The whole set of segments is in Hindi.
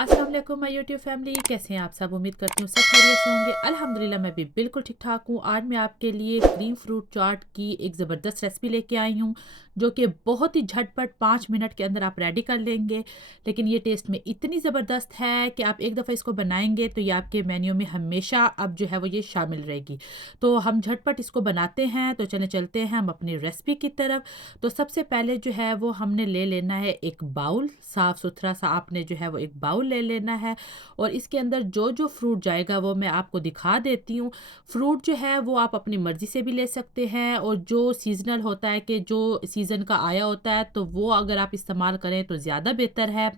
अस्सलाम वालेकुम माय यूट्यूब फैमिली, कैसे हैं आप सब। उम्मीद करती हूँ सब खैरियत से होंगे। अल्हम्दुलिल्लाह मैं भी बिल्कुल ठीक ठाक हूँ। आज मैं आपके लिए क्रीम फ्रूट चाट की एक ज़बरदस्त रेसिपी लेके आई हूँ, जो कि बहुत ही झटपट 5 मिनट के अंदर आप रेडी कर लेंगे। लेकिन ये टेस्ट में इतनी ज़बरदस्त है कि आप एक दफ़ा इसको बनाएंगे तो ये आपके मेन्यू में हमेशा अब जो है वो ये शामिल रहेगी। तो हम झटपट इसको बनाते हैं, तो चलते हैं हम अपनी रेसिपी की तरफ। तो सबसे पहले जो है वो हमने ले लेना है एक बाउल, साफ़ सुथरा सा आपने जो है वो एक बाउल ले लेना है। और इसके अंदर जो जो फ्रूट जाएगा वो मैं आपको दिखा देती हूँ। फ्रूट जो है वो आप अपनी मर्ज़ी से भी ले सकते हैं, और जो सीज़नल होता है कि जो सीज़न का आया होता है तो वो अगर आप इस्तेमाल करें तो ज़्यादा बेहतर है।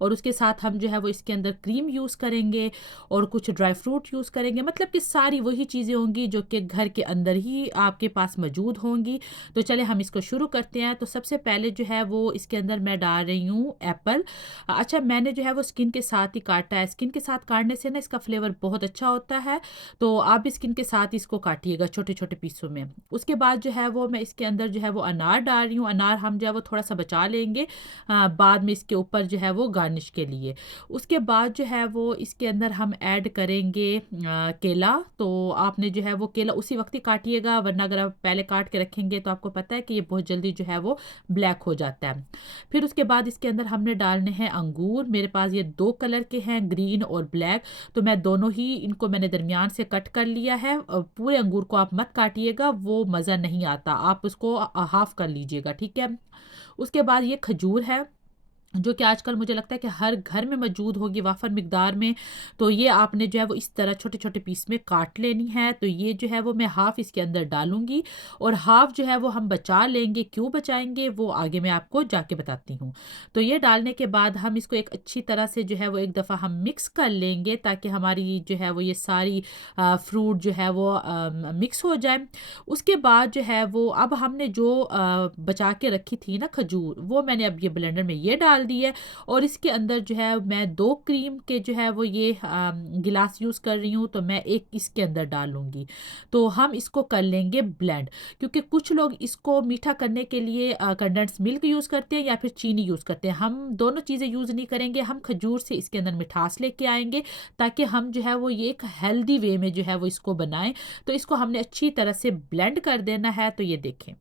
और उसके साथ हम जो है वो इसके अंदर क्रीम यूज़ करेंगे और कुछ ड्राई फ्रूट यूज़ करेंगे, मतलब कि सारी वही चीज़ें होंगी जो कि घर के अंदर ही आपके पास मौजूद होंगी। तो चले हम इसको शुरू करते हैं। तो सबसे पहले जो है वो इसके अंदर मैं डाल रही हूँ एप्पल। अच्छा, मैंने जो है वो स्किन के साथ ही काटा है। स्किन के साथ काटने से ना इसका फ्लेवर बहुत अच्छा होता है, तो आप भी स्किन के साथ ही इसको काटिएगा छोटे छोटे पीसों में। उसके बाद जो है वो मैं इसके अंदर जो है वो अनार डाल रही हूँ। अनार हम जो है वो थोड़ा सा बचा लेंगे बाद में इसके ऊपर जो है वो गार्निश के लिए। उसके बाद जो है वो इसके अंदर हम ऐड करेंगे केला। तो आपने जो है वो केला उसी वक्त ही काटिएगा, वरना अगर आप पहले काट के रखेंगे तो आपको पता है कि ये बहुत जल्दी जो है वो ब्लैक हो जाता है। फिर उसके बाद इसके अंदर हमने डालने हैं अंगूर। मेरे पास ये दो कलर के हैं, ग्रीन और ब्लैक। तो मैं दोनों ही इनको मैंने दरमियान से कट कर लिया है। पूरे अंगूर को आप मत काटिएगा, वो मज़ा नहीं आता, आप उसको हाफ कर लीजिएगा, ठीक है। उसके बाद ये खजूर है, जो कि आजकल मुझे लगता है कि हर घर में मौजूद होगी वाफ़र मिकदार में। तो ये आपने जो है वो इस तरह छोटे-छोटे पीस में काट लेनी है। तो ये जो है वो मैं हाफ़ इसके अंदर डालूँगी, और हाफ़ जो है वो हम बचा लेंगे। क्यों बचाएँगे वो आगे मैं आपको जाके बताती हूँ। तो ये डालने के बाद हम इसको एक अच्छी तरह से जो है वो एक दफ़ा हम मिक्स कर लेंगे, ताकि हमारी जो है वो ये सारी फ्रूट जो है वो मिक्स हो जाए। उसके बाद जो है वो अब हमने जो बचा के रखी थी ना खजूर, वो मैंने अब ये ब्लेंडर में ये डाल दी है। और इसके अंदर जो है मैं 2 क्रीम के जो है वो ये गिलास यूज़ कर रही हूँ, तो मैं एक इसके अंदर डालूँगी। तो हम इसको कर लेंगे ब्लेंड, क्योंकि कुछ लोग इसको मीठा करने के लिए कंडेंस मिल्क यूज़ करते हैं या फिर चीनी यूज़ करते हैं। हम दोनों चीज़ें यूज़ नहीं करेंगे, हम खजूर से इसके अंदर मिठास लेके आएँगे, ताकि हम जो है वो ये एक हेल्दी वे में जो है वो इसको बनाएँ। तो इसको हमने अच्छी तरह से ब्लेंड कर देना है। तो ये देखें,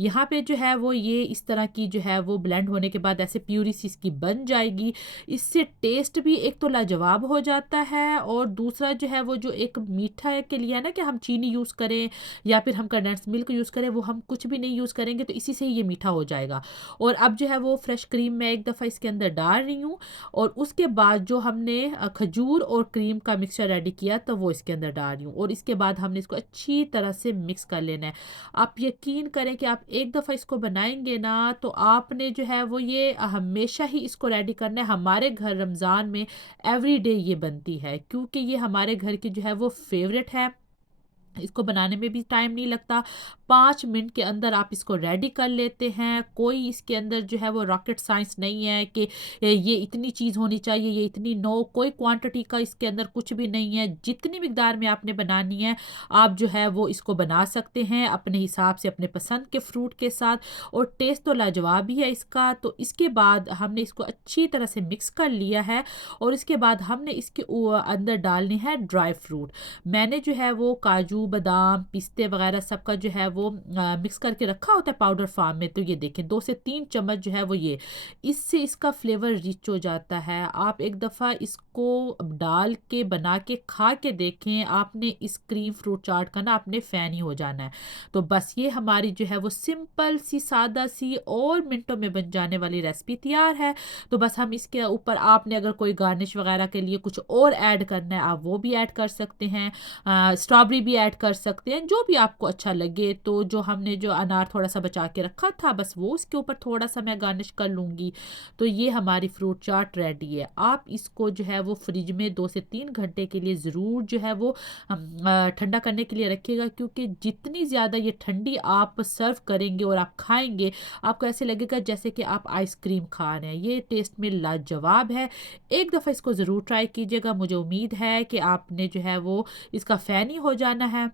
यहाँ पे जो है वो ये इस तरह की जो है वो ब्लेंड होने के बाद ऐसे प्यूरी सी इसकी बन जाएगी। इससे टेस्ट भी एक तो लाजवाब हो जाता है, और दूसरा जो है वो जो एक मीठा के लिए है ना कि हम चीनी यूज़ करें या फिर हम कंडेंस मिल्क यूज़ करें, वो हम कुछ भी नहीं यूज़ करेंगे, तो इसी से ही ये मीठा हो जाएगा। और अब जो है वो फ्रेश क्रीम मैं एक दफ़ा इसके अंदर डाल रही हूँ, और उसके बाद जो हमने खजूर और क्रीम का मिक्सचर रेडी किया तो वो इसके अंदर डाल रही हूँ, और इसके बाद हमने इसको अच्छी तरह से मिक्स कर लेना है। आप यकीन करें कि आप एक दफ़ा इसको बनाएँगे ना, तो आपने जो है वो ये हमेशा ही इसको रेडी करना है। हमारे घर रमज़ान में एवरीडे ये बनती है, क्योंकि ये हमारे घर की जो है वो फ़ेवरेट है। इसको बनाने में भी टाइम नहीं लगता, 5 मिनट के अंदर आप इसको रेडी कर लेते हैं। कोई इसके अंदर जो है वो रॉकेट साइंस नहीं है कि ये इतनी चीज़ होनी चाहिए, ये इतनी, नो, कोई क्वांटिटी का इसके अंदर कुछ भी नहीं है। जितनी मिकदार में आपने बनानी है, आप जो है वो इसको बना सकते हैं अपने हिसाब से, अपने पसंद के फ्रूट के साथ, और टेस्ट तो लाजवाब ही है इसका। तो इसके बाद हमने इसको अच्छी तरह से मिक्स कर लिया है, और इसके बाद हमने इसके अंदर डालनी है ड्राई फ्रूट। मैंने जो है वो काजू, बादाम, पिस्ते वगैरह सबका जो है वो मिक्स करके रखा होता है पाउडर फॉर्म में। तो ये देखें 2 से 3 चम्मच जो है वो ये, इससे इसका फ्लेवर रिच हो जाता है। आप एक दफ़ा इसको डाल के बना के खा के देखें, आपने इस क्रीम फ्रूट चाट का ना आपने फ़ैन ही हो जाना है। तो बस ये हमारी जो है वो सिंपल सी, सादा सी और मिनटों में बन जाने वाली रेसिपी तैयार है। तो बस हम इसके ऊपर आपने अगर कोई गार्निश वगैरह के लिए कुछ और ऐड करना है, आप वो भी ऐड कर सकते हैं। स्ट्रॉबेरी भी ऐड कर सकते हैं, जो भी आपको अच्छा लगे। तो जो हमने जो अनार थोड़ा सा बचा के रखा था, बस वो उसके ऊपर थोड़ा सा मैं गार्निश कर लूँगी। तो ये हमारी फ्रूट चाट रेडी है। आप इसको जो है वो फ्रिज में 2 से 3 घंटे के लिए ज़रूर जो है वो ठंडा करने के लिए रखिएगा, क्योंकि जितनी ज़्यादा ये ठंडी आप सर्व करेंगे और आप खाएँगे, आपको ऐसे लगेगा जैसे कि आप आइसक्रीम खा रहे हैं। ये टेस्ट में लाजवाब है। एक दफ़ा इसको ज़रूर ट्राई कीजिएगा, मुझे उम्मीद है कि आपने जो है वो इसका फ़ैन ही हो जाना है।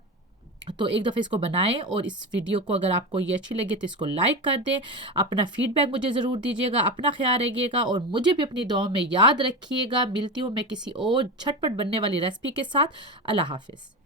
तो एक दफ़ा इसको बनाएँ और इस वीडियो को अगर आपको ये अच्छी लगे तो इसको लाइक कर दें। अपना फ़ीडबैक मुझे ज़रूर दीजिएगा, अपना ख़्याल रखिएगा और मुझे भी अपनी दुआओं में याद रखिएगा। मिलती हूँ मैं किसी और झटपट बनने वाली रेसिपी के साथ। अल्लाह हाफ़िज़।